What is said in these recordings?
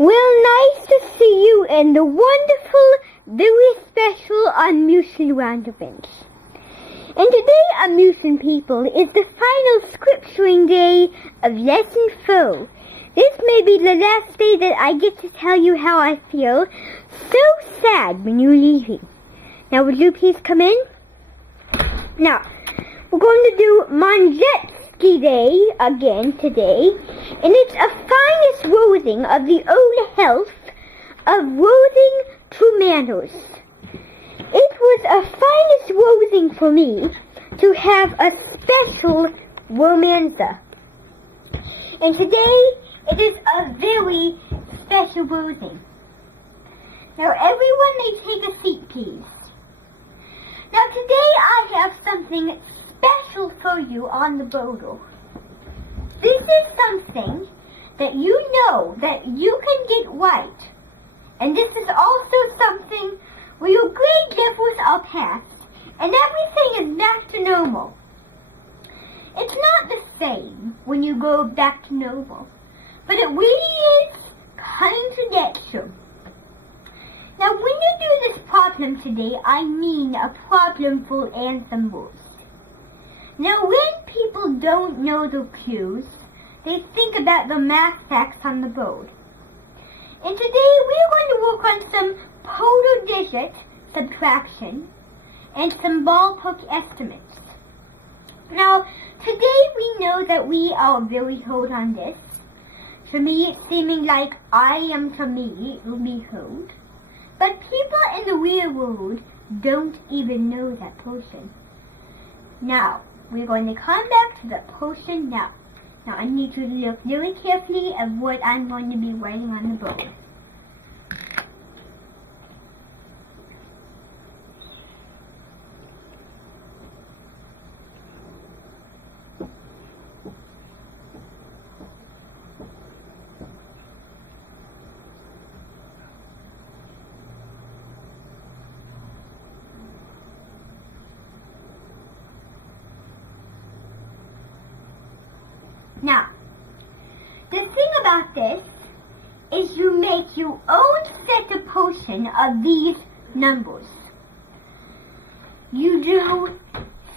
Well, nice to see you and the wonderful, very special Unmusian Roundabouts. And today, Unmusian people, is the final scripturing day of Lesson 4. This may be the last day that I get to tell you how I feel. So sad when you're leaving. Now, would you please come in? Now, we're going to do Manjetski Day again today, and it's a finest rothing of the old health of rothing Trumanus. It was a finest rothing for me to have a special romanza. And today, it is a very special rothing. Now, everyone may take a seat, please. Now, today I have something special for you on the bodle. This is something that you know that you can get right. And this is also something where your grade levels are passed and everything is back to normal. It's not the same when you go back to normal, but it really is kind to get you. Now, when you do this problem today, I mean a problem for ensembles. Now, when people don't know the clues, they think about the math facts on the board. And today, we're going to work on some total digit subtraction and some ballpark estimates. Now, today we know that we are very hard on this. For me, it's seeming like I am to me, it will be hard. But people in the real world don't even know that portion. Now, we're going to come back to the portion now. Now, I need you to look very carefully at what I'm going to be writing on the board. Now, the thing about this is you make your own set of portion of these numbers. You do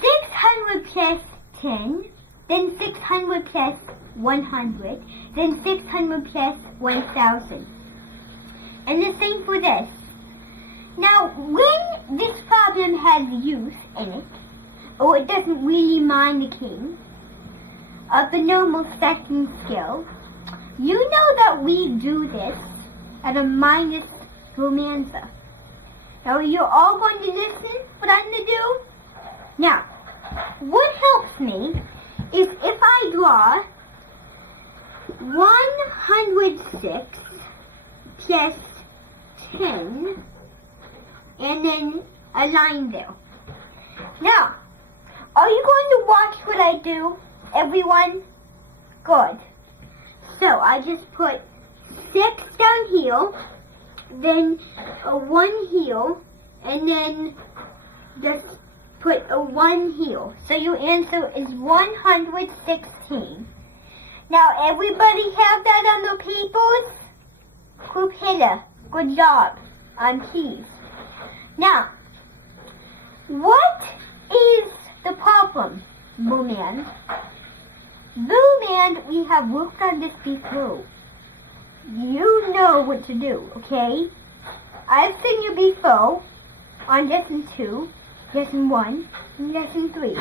600 plus 10, then 600 plus 100, then 600 plus 1000. And the same for this. Now, when this problem has youth in it, or it doesn't really mind the king, of the normal stacking skill, you know that we do this at a minus romanza. Now, you're all going to listen what I'm going to do? Now, what helps me is if I draw 106 plus 10 and then a line there. Now, are you going to watch what I do? Everyone? Good. So I just put 6 down here, then a 1 here, and then just put a 1 here. So your answer is 116. Now everybody have that on their papers? Group hitter. Good job. On keys. Now, what is the problem, Booman? Booman, we have worked on this before. You know what to do, okay? I've seen you before on lesson 2, lesson 1, and lesson 3.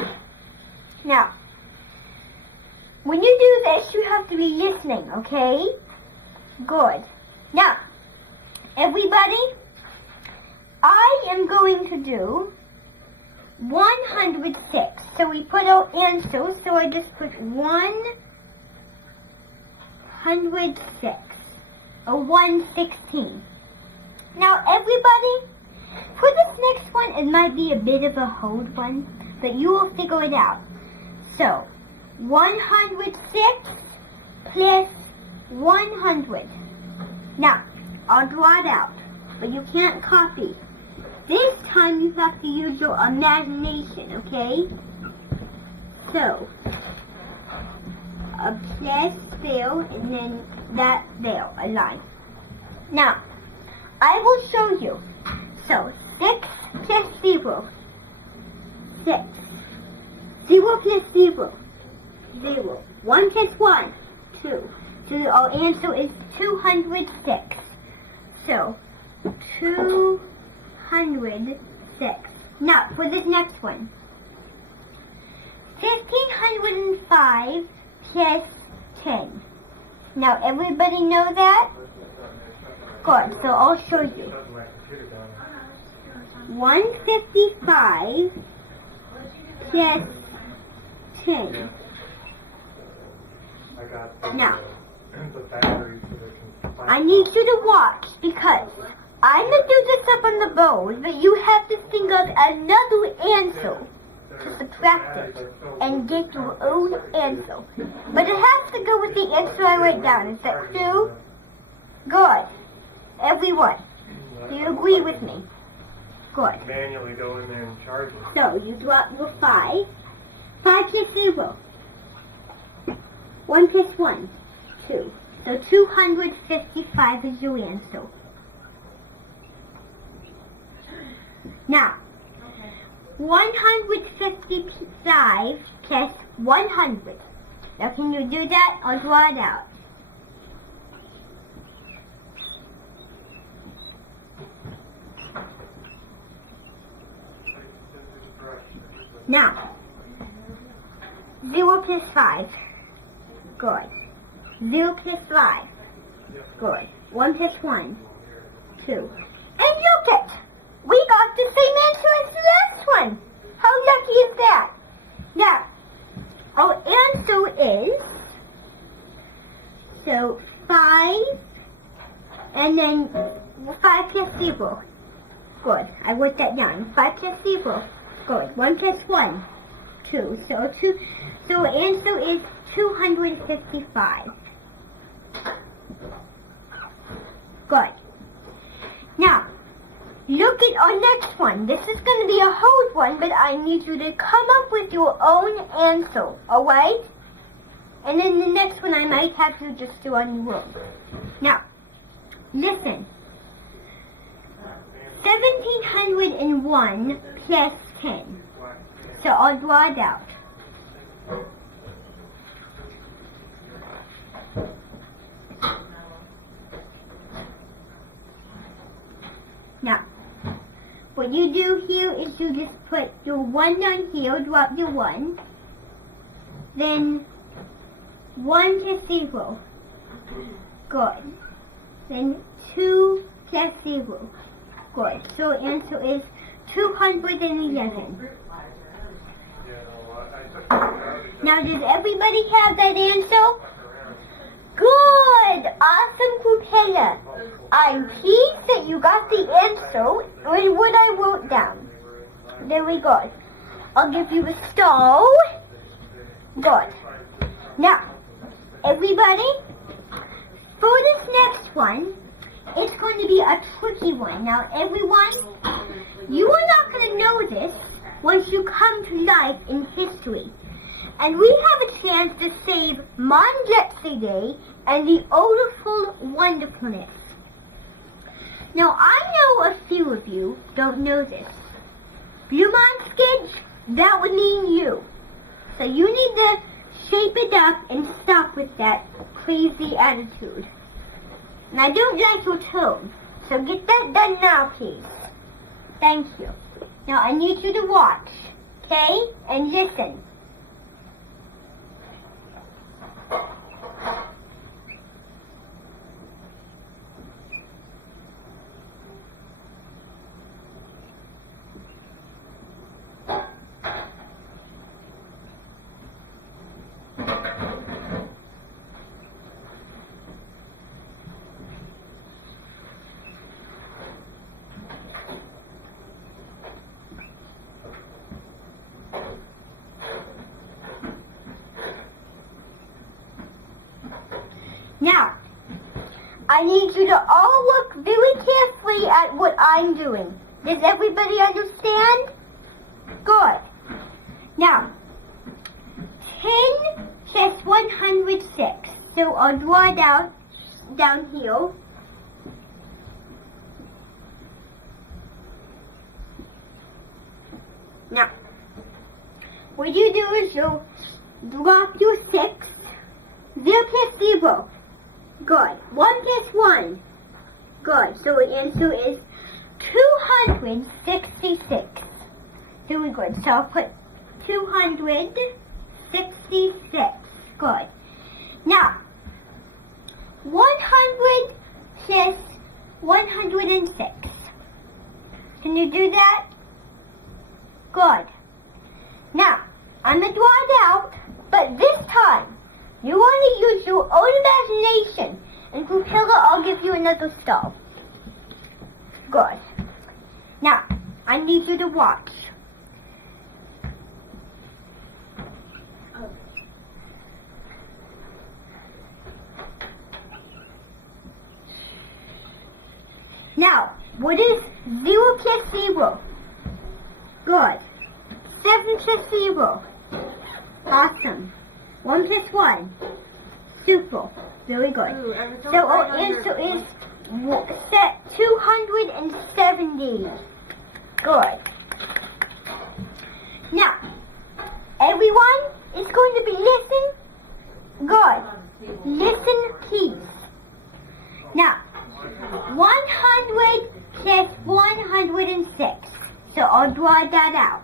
Now, when you do this, you have to be listening, okay? Good. Now, everybody, I am going to do 106. So we put our answer, so I just put 106 or 116. Now everybody, for this next one, it might be a bit of a hard one, but you will figure it out. So 106 plus 100. Now, I'll draw it out, but you can't copy. This time you have to use your imagination, okay? So, a plus there, and then that there, a line. Now, I will show you. So, 6 plus 0. 6. 0 plus 0. 0. 1 plus 1. 2. So our answer is 206. So, 206. Now, for this next one. 1505 plus 10. Now, everybody know that? Good, so I'll show you. 155 plus 10. Now, I need you to watch because I'm going to do this up on the board, but you have to think of another answer to subtract it and get your own answer. But it has to go with the answer I write down. Is that true? Good. Everyone, do you agree with me? Good. Manually go in there and charge it. So, you drop your 5. 5 plus 0. 1 plus 1. 2. So 255 is your answer. Now, 155 plus 100. Now can you do that? I'll draw it out. Now, 0 plus 5. Good. 0 plus 5. Good. 1 plus 1. 2. And look it! We got the same answer as the last one! How lucky is that? Now, our answer is, so 5, and then 5 plus 0. Good. I wrote that down. 5 plus 0. Good. 1 plus 1. 2. So our answer is 255. Good. Now, look at our next one. This is going to be a hard one, but I need you to come up with your own answer, alright? And then the next one I might have you just do on your own. Now, listen. 1701 plus 10. So I'll draw it out. Now, what you do here is you just put your 1 down here, drop your 1. Then 1 plus 0. Good. Then 2 plus 0. Good. So answer is 211. Now, does everybody have that answer? Good! Awesome, Propeller. I'm pleased that you got the answer with what I wrote down. There we go. I'll give you a star. Good. Now, everybody, for this next one, it's going to be a tricky one. Now, everyone, you are not going to know this once you come to life in history. And we have a chance to save Mongetsi Day and the Odorful Wonderfulness. Now, I know a few of you don't know this. Blumonskids, that would mean you. So you need to shape it up and stop with that crazy attitude. And I don't like your tone, so get that done now, please. Thank you. Now, I need you to watch, okay? And listen. Now, I need you to all look very carefully at what I'm doing. Does everybody understand? Good. Now, 10 plus 106. So I'll draw it out down here. what you do is you drop your 6. 0 plus 0. Good. 1 plus 1. Good. So the answer is 266. Very good. So I'll put 266. Good. Now, 100 plus 106. Can you do that? Good. Now, I'm going to draw it out, but this time, you want to use your own imagination. And Priscilla, I'll give you another star. Good. Now, I need you to watch. Now, what is 0 plus 0? Good. 7 plus 0. Awesome. 1 plus 1. Super. Very good. Ooh, So our answer is set 270. Good. Now, everyone is going to be listening. Good. Listen, please. Now, 100 plus 106. So I'll draw that out.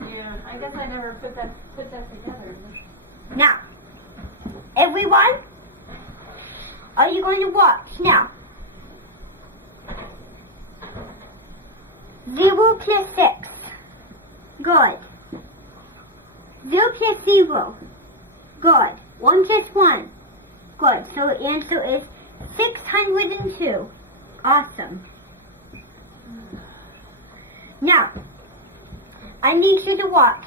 Yeah, I guess I never put that together. Now, everyone, are you going to watch now? 0 plus 6. Good. 0 plus 0. Good. 1 plus 1. Good. So the answer is 602. Awesome. Now, I need you to watch.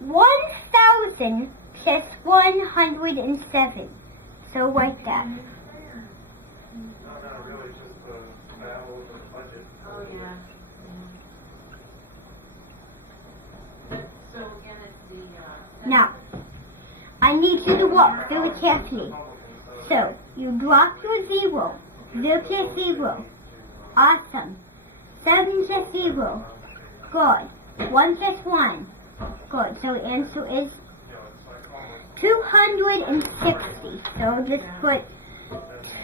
1,000 plus 107. So write that. No, not really, just the vowels and budget. Oh, yeah. So again, it's the, Now, I need you to walk very carefully. So, you drop your 0. 0 plus 0. Awesome. 7 plus 0. Good. 1 plus 1. Good. So the answer is 260. So just put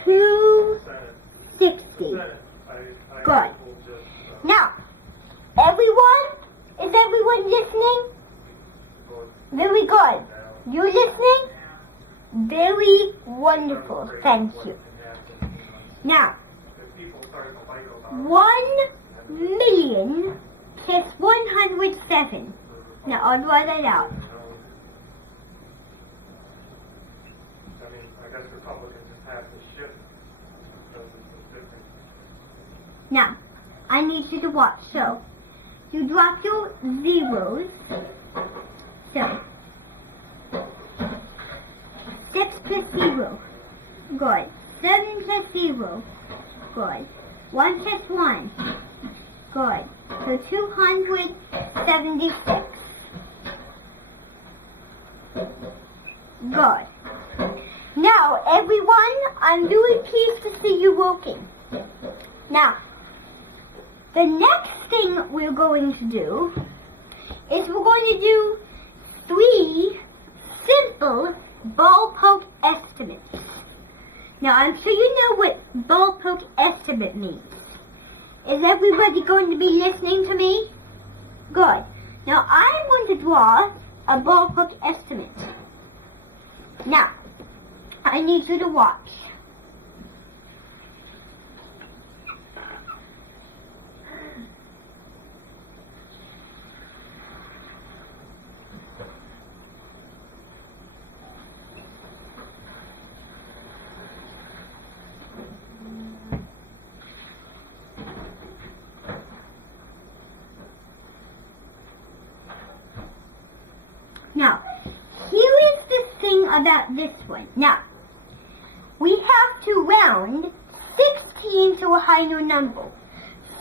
260. Good. Now, everyone, is everyone listening? Very good. You listening? Very wonderful. Thank you. Now, 1,000,000 plus 107. Now, I'll draw that out. I mean, I guess Republicans just have to shift those different. Now, I need you to watch. So, you drop your zeros. So, 6 plus 0. Good. 7 plus 0. Good. 1 plus 1. Good. So 276. Good. Now, everyone, I'm really pleased to see you working. Now, the next thing we're going to do is we're going to do 3 simple ballpark estimates. Now, I'm sure you know what ballpark estimate means. Is everybody going to be listening to me? Good. Now, I'm going to draw a ballpark estimate. Now, I need you to watch. Now, here is the thing about this one. Now, we have to round 16 to a higher number.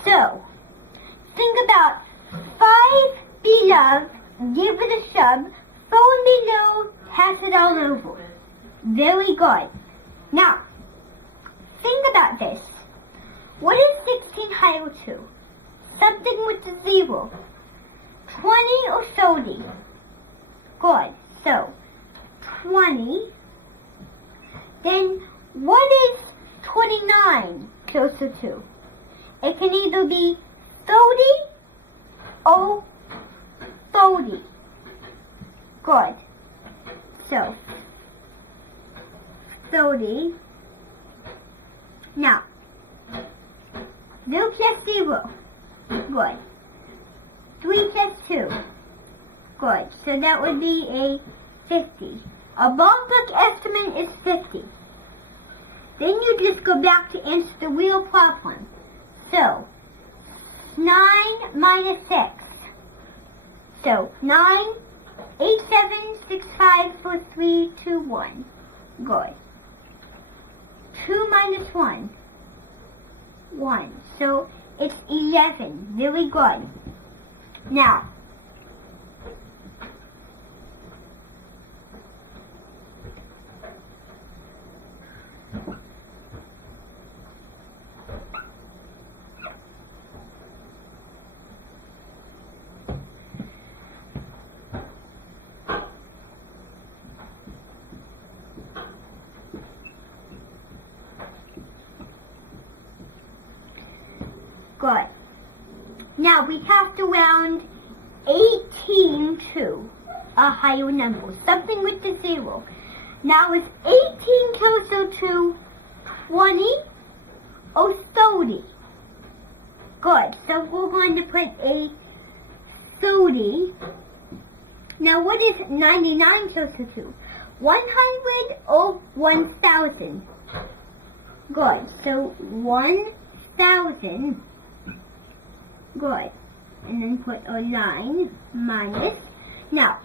So, think about 5 beloved, give it a shove, 4 below, pass it all over. Very good. Now, think about this. What is 16 higher to? Something with a 0. 20 or 30? Good. So, 20. Then, what is 29 closer to? It can either be 30 or 30. Good. So, 30. Now, 0 plus 0. Good. 3 plus 2. Good. So that would be a 50. A ballpark estimate is 50. Then you just go back to answer the real problem. So, 9 minus 6. So, 9, 8, 7, 6, 5, 4, 3, 2, 1. Good. 2 minus 1. 1. So, it's 11. Very good. Now, good. Now we have to round 18 to a higher number, something with the 0. Now is 18 closer to 20 or 30? Good. So we're going to put a 30. Now what is 99 closer to? 100 or 1000? Good. So 1000. Good. And then put a line minus. Now,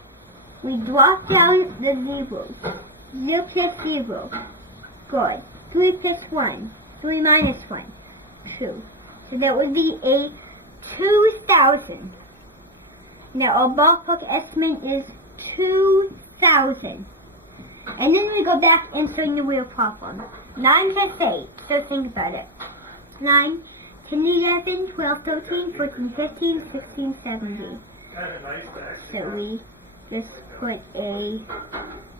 we drop down the zeros. 0 plus 0. Good. 3 plus 1. 3 minus 1. 2. So that would be a 2,000. Now, our ballpark estimate is 2,000. And then we go back answering the real problem. 9 plus 8. So think about it. 9, 10, 11, 12, 13, 14, 15, 16, 17. So we just put a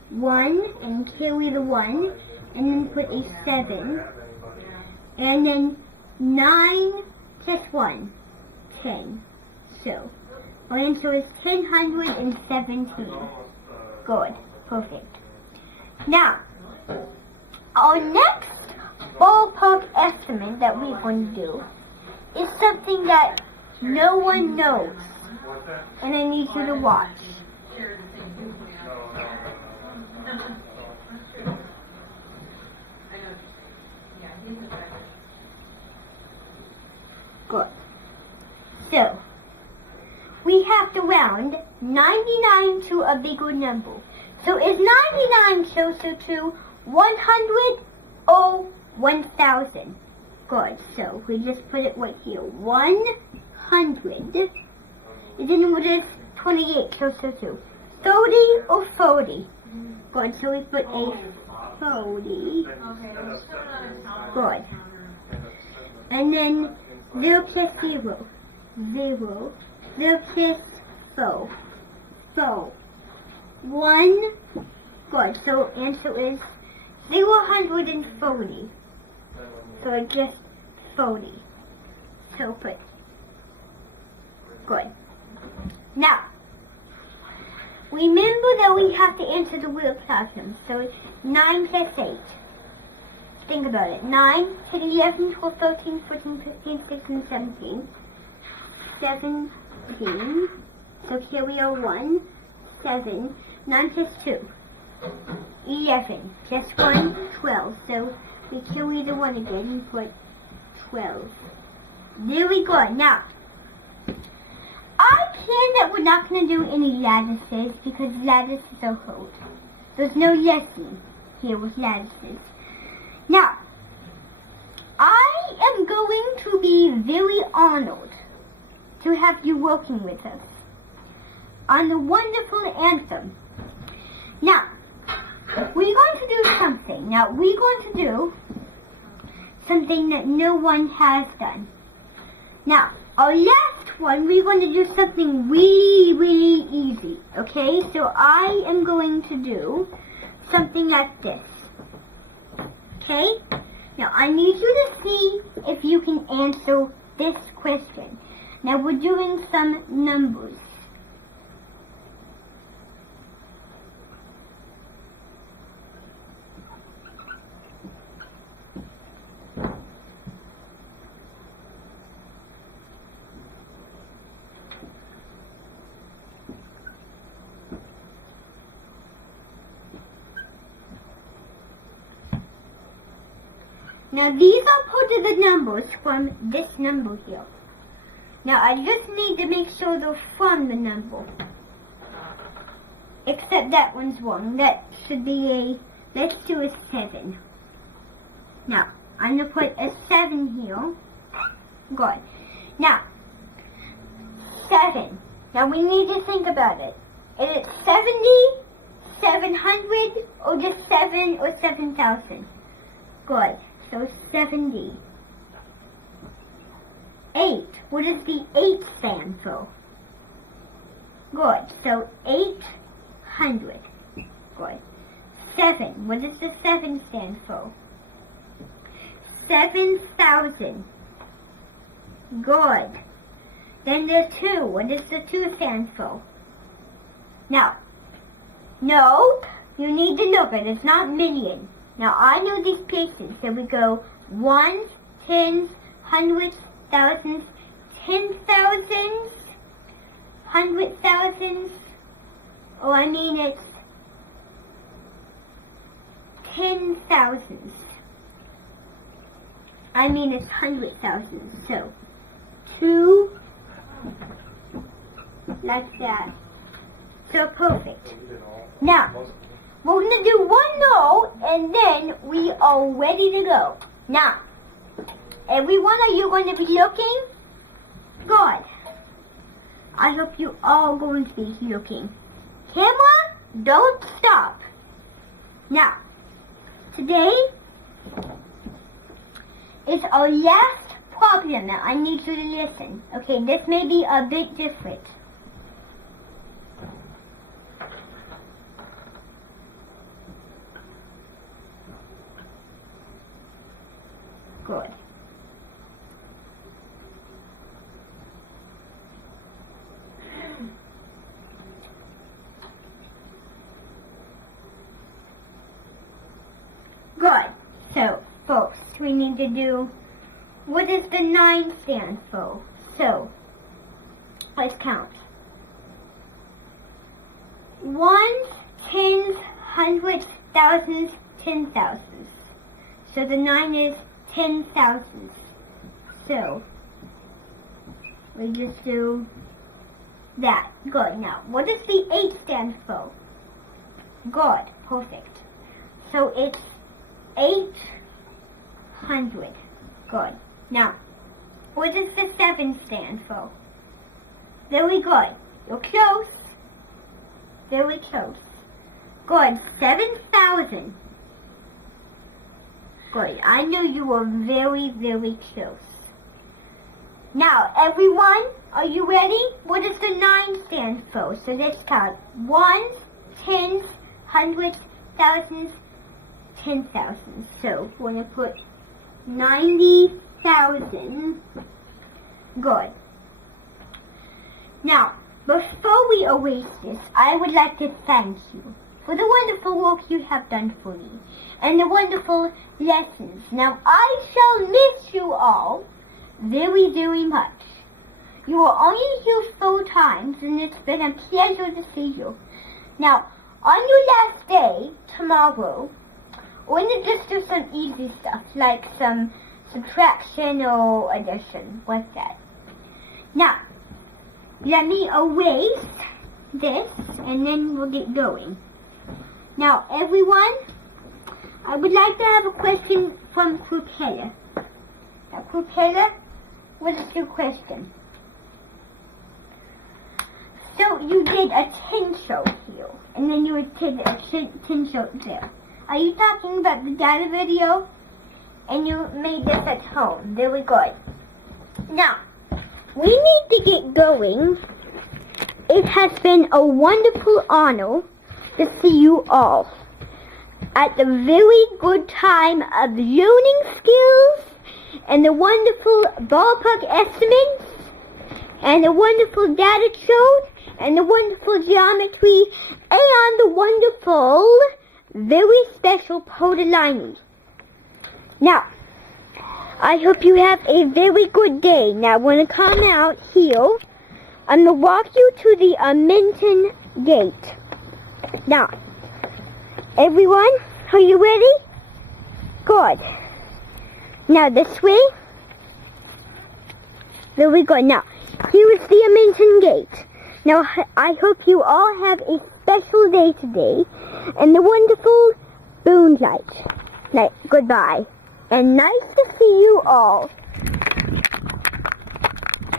1 and carry the 1, and then put a 7, and then 9 plus 1, 10. So our answer is 1017. Good, perfect. Now, our next ballpark estimate that we're going to do is something that no one knows, and I need you to watch. Good. So, we have to round 99 to a bigger number. So is 99 closer to 100 or 1000? Good. So we just put it right here. 100. And then what is 28 closer to? 30 or 40? Good. So we put a 40. Good. And then 0 plus 0. 0. 0 plus 4. So 1. Good. So answer is 040. So just 40. So put. Good. Now, remember that we have to answer the real problem. So 9 plus 8. Think about it. 9, 10, 11, 12, 13, 14, 15, 16, 17. 17. So here we are 1, 7. 9 plus 2. 11. Plus 1, 12. So we carry the 1 again and put 12. There we go. Now, I plan that we're not going to do any lattices because lattices are hard. There's no lesson here with lattices. Now, I am going to be very honored to have you working with us on the wonderful anthem. Now, we're going to do something. Now, we're going to do something that no one has done. Now, our last one, we're going to do something really, really easy. Okay, so I am going to do something like this. Okay? Now, I need you to see if you can answer this question. Now, we're doing some numbers. Now these are part of the numbers from this number here. Now I just need to make sure they're from the number. Except that one's wrong. That should be a, let's do a 7. Now, I'm going to put a 7 here. Good. Now, 7. Now we need to think about it. Is it 70, 700, or just 7 or 7,000? Good. So 70. 8. What does the 8 stand for? Good. So 800. Good. 7. What does the 7 stand for? 7,000. Good. Then there's 2. What does the 2 stand for? Now, no, you need to look at it. It's not million. Now, I know these places. So we go 1s, 10s, 100s, thousands, 10,000s, 100,000s. Oh, I mean it's 10,000s. I mean it's 100,000s. So 2 like that. So perfect. Now, we're going to do one no, and then we are ready to go. Now, everyone, are you going to be looking? Good. I hope you all going to be looking. Camera, don't stop. Now, today is our last problem that I need you to listen. Okay, this may be a bit different. Good. Good. So, first, we need to do, what does the 9 stand for? So, let's count. 1s, 10s, 100s, thousands, 10,000s. So the 9 is 10,000s. So, we just do that. Good. Now, what does the 8 stand for? Good. Perfect. So it's 800. Good. Now, what does the 7 stand for? Very good. You're close. Very close. Good. 7,000. Good. I know you were very, very close. Now, everyone, are you ready? What does the 9 stand for? So let's count. 1s, 10s, 100s, thousands, 10,000. So we're going to put 90,000. Good. Now, before we erase this, I would like to thank you for the wonderful work you have done for me and the wonderful lessons. Now, I shall miss you all very, very much. You were only here 4 times, and it's been a pleasure to see you. Now, on your last day, tomorrow, we're going to just do some easy stuff, like some subtraction or addition, like that. Now, let me erase this, and then we'll get going. Now, everyone, I would like to have a question from Krupella. Now, Krupella, what is your question? So, you did a 10 show here, and then you did a 10 show there. Are you talking about the data video? And you made this at home. Very good. Now, we need to get going. It has been a wonderful honor to see you all at the very good time of learning skills and the wonderful ballpark estimates and the wonderful data shows and the wonderful geometry and the wonderful, very special Podolini. Now, I hope you have a very good day. Now, I'm going to come out here. I'm going to walk you to the Minton Gate. Now, everyone, are you ready? Good. Now, this way. Very good. Now, here is the Minton Gate. Now, I hope you all have a special day today and the wonderful moonlight. Goodbye. And nice to see you all.